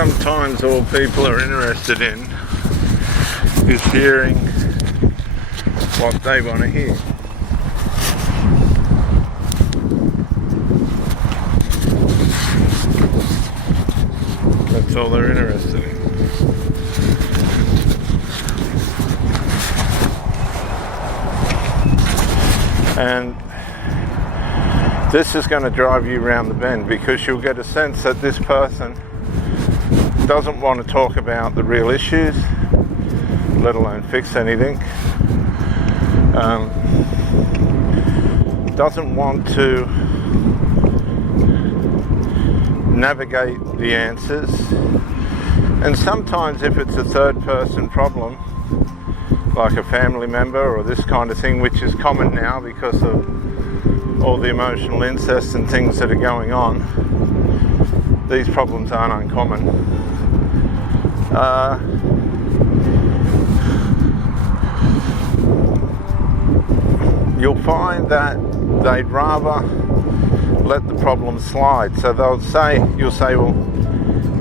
sometimes all people are interested in is hearing what they want to hear. That's all they're interested in. And this is going to drive you around the bend, because you'll get a sense that this person doesn't want to talk about the real issues, let alone fix anything. Doesn't want to navigate the answers. And sometimes if it's a third person problem, like a family member or this kind of thing, which is common now because of all the emotional incest and things that are going on, these problems aren't uncommon. You'll find that they'd rather let the problem slide. So you'll say, well,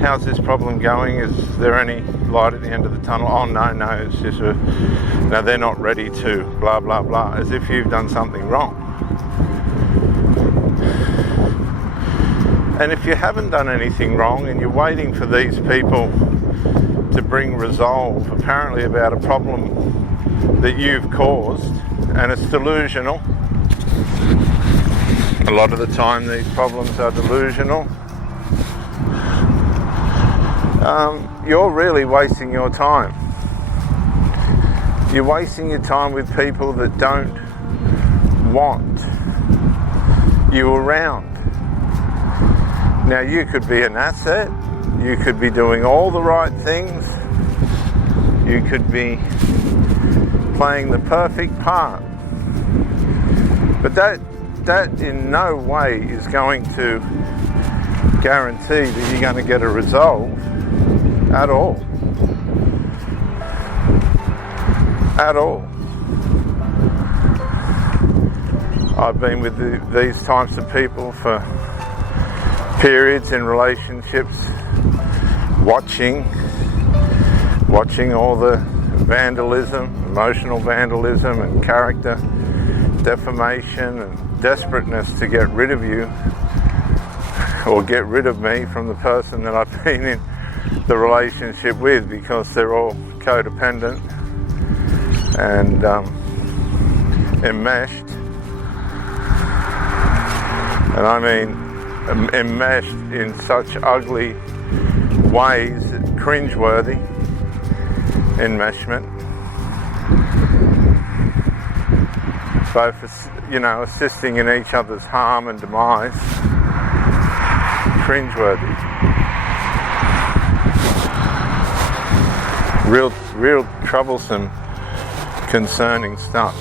how's this problem going? Is there any light at the end of the tunnel? Oh, no, it's just no, they're not ready to, blah, blah, blah, as if you've done something wrong. And if you haven't done anything wrong and you're waiting for these people to bring resolve, apparently about a problem that you've caused, and it's delusional. A lot of the time these problems are delusional. You're really wasting your time. You're wasting your time with people that don't want you around. Now, you could be an asset, you could be doing all the right things, you could be playing the perfect part, but that in no way is going to guarantee that you're going to get a resolve at all. At all. I've been with these types of people for periods in relationships, watching all the vandalism, emotional vandalism and character defamation and desperateness to get rid of you or get rid of me from the person that I've been in the relationship with, because they're all codependent and enmeshed. And I mean enmeshed in such ugly ways, cringeworthy enmeshment. Both, assisting in each other's harm and demise. Cringeworthy. Real troublesome, concerning stuff.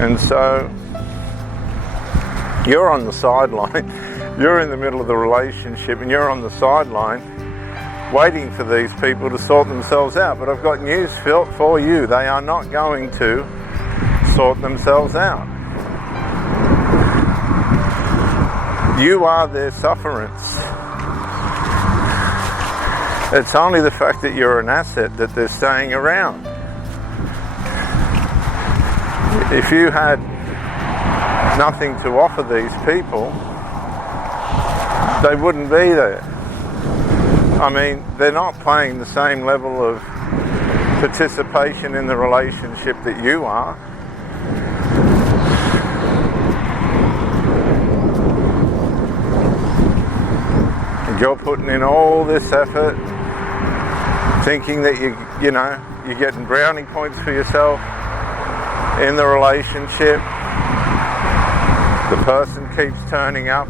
And so you're on the sideline, you're in the middle of the relationship and you're on the sideline waiting for these people to sort themselves out. But I've got news for you. They are not going to sort themselves out. You are their sufferance. It's only the fact that you're an asset that they're staying around. If you had nothing to offer these people, they wouldn't be there. I mean, they're not playing the same level of participation in the relationship that you are. You're putting in all this effort, thinking that you're getting brownie points for yourself in the relationship. The person keeps turning up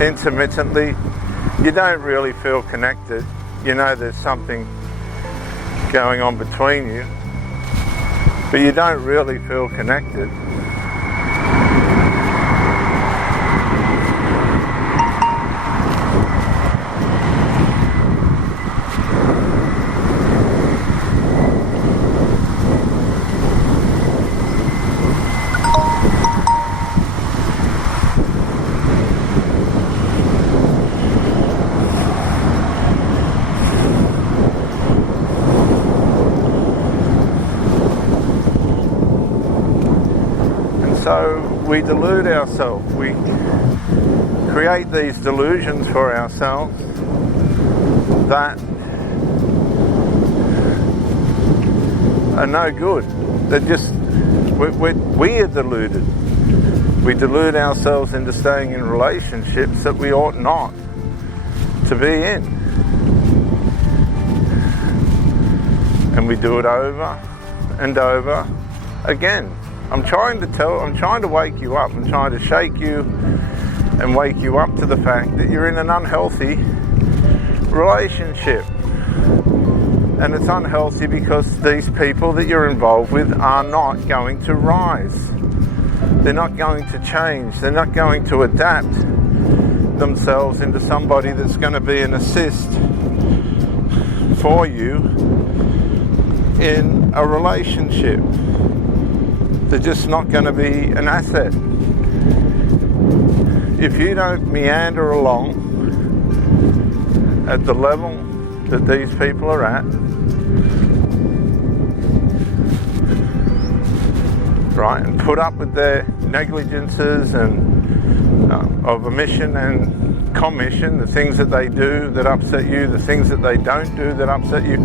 intermittently. You don't really feel connected. You know there's something going on between you, but you don't really feel connected. we delude ourselves. We create these delusions for ourselves that are no good. They're just, we are deluded. We delude ourselves into staying in relationships that we ought not to be in. And we do it over and over again. I'm trying to wake you up. I'm trying to shake you and wake you up to the fact that you're in an unhealthy relationship. And it's unhealthy because these people that you're involved with are not going to rise. They're not going to change. They're not going to adapt themselves into somebody that's going to be an assist for you in a relationship. They're just not going to be an asset. If you don't meander along at the level that these people are at, right, and put up with their negligences and of omission and commission, the things that they do that upset you, the things that they don't do that upset you.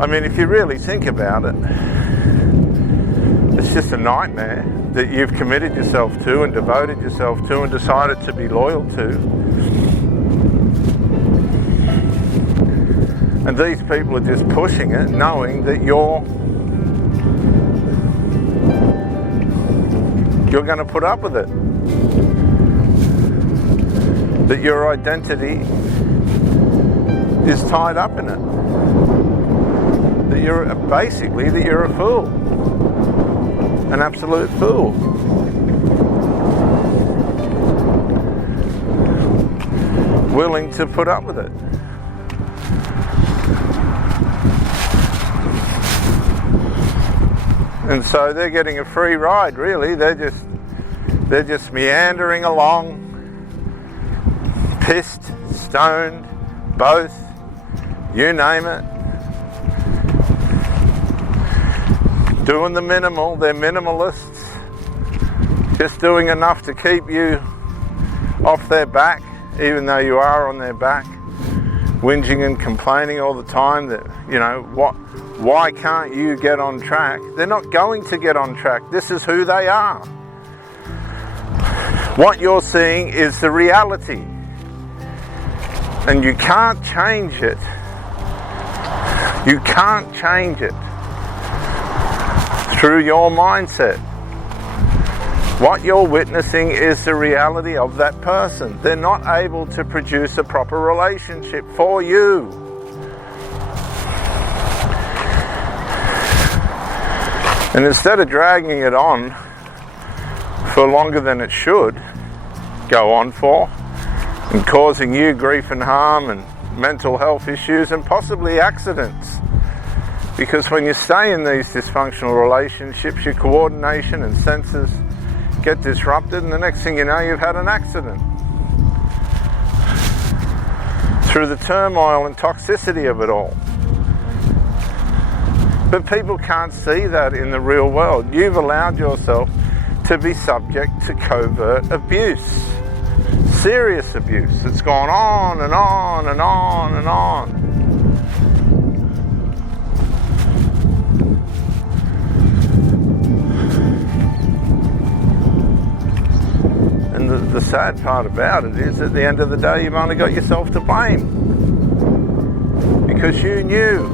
I mean, if you really think about it, it's just a nightmare that you've committed yourself to and devoted yourself to and decided to be loyal to. And these people are just pushing it, knowing that you're going to put up with it. That your identity is tied up in it. That you're a fool. An absolute fool. Willing to put up with it. And so they're getting a free ride, really. They're just meandering along, pissed, stoned, both, you name it. Doing the minimal, they're minimalists, just doing enough to keep you off their back, even though you are on their back, whinging and complaining all the time that, you know, why can't you get on track? They're not going to get on track. This is who they are. What you're seeing is the reality, and you can't change it. You can't change it through your mindset. What you're witnessing is the reality of that person. They're not able to produce a proper relationship for you. And instead of dragging it on for longer than it should go on for, and causing you grief and harm and mental health issues and possibly accidents, because when you stay in these dysfunctional relationships, your coordination and senses get disrupted, and the next thing you know, you've had an accident. Through the turmoil and toxicity of it all. But people can't see that in the real world. You've allowed yourself to be subject to covert abuse. Serious abuse. It's gone on and on and on and on. And the sad part about it is, at the end of the day, you've only got yourself to blame. Because you knew.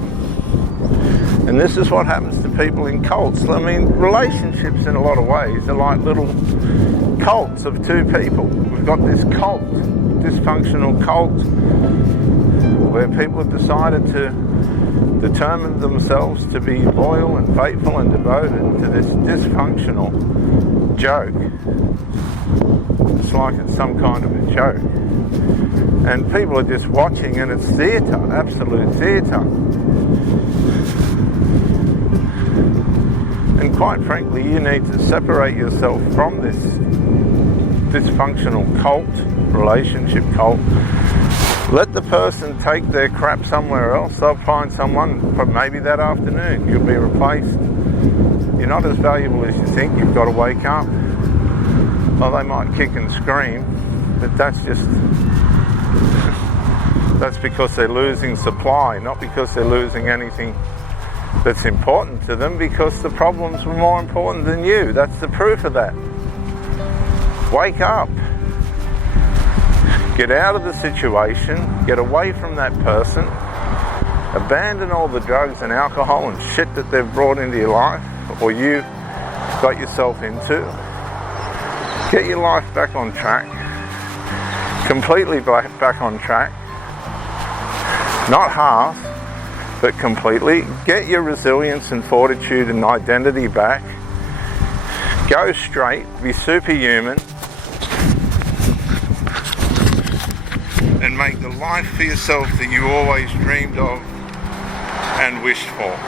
And this is what happens to people in cults. I mean, relationships in a lot of ways are like little cults of two people. We've got this cult, dysfunctional cult, where people have decided to determine themselves to be loyal and faithful and devoted to this dysfunctional joke. It's like it's some kind of a joke. And people are just watching, and it's theatre, absolute theatre. And quite frankly, you need to separate yourself from this dysfunctional cult, relationship cult. Let the person take their crap somewhere else. They'll find someone for maybe that afternoon. You'll be replaced. You're not as valuable as you think. You've got to wake up. Well, they might kick and scream, but that's because they're losing supply, not because they're losing anything that's important to them, because the problems were more important than you. That's the proof of that. Wake up. Get out of the situation, get away from that person, abandon all the drugs and alcohol and shit that they've brought into your life, or you got yourself into. Get your life back on track, completely back on track, not half, but completely. Get your resilience and fortitude and identity back. Go straight, be superhuman, and make the life for yourself that you always dreamed of and wished for.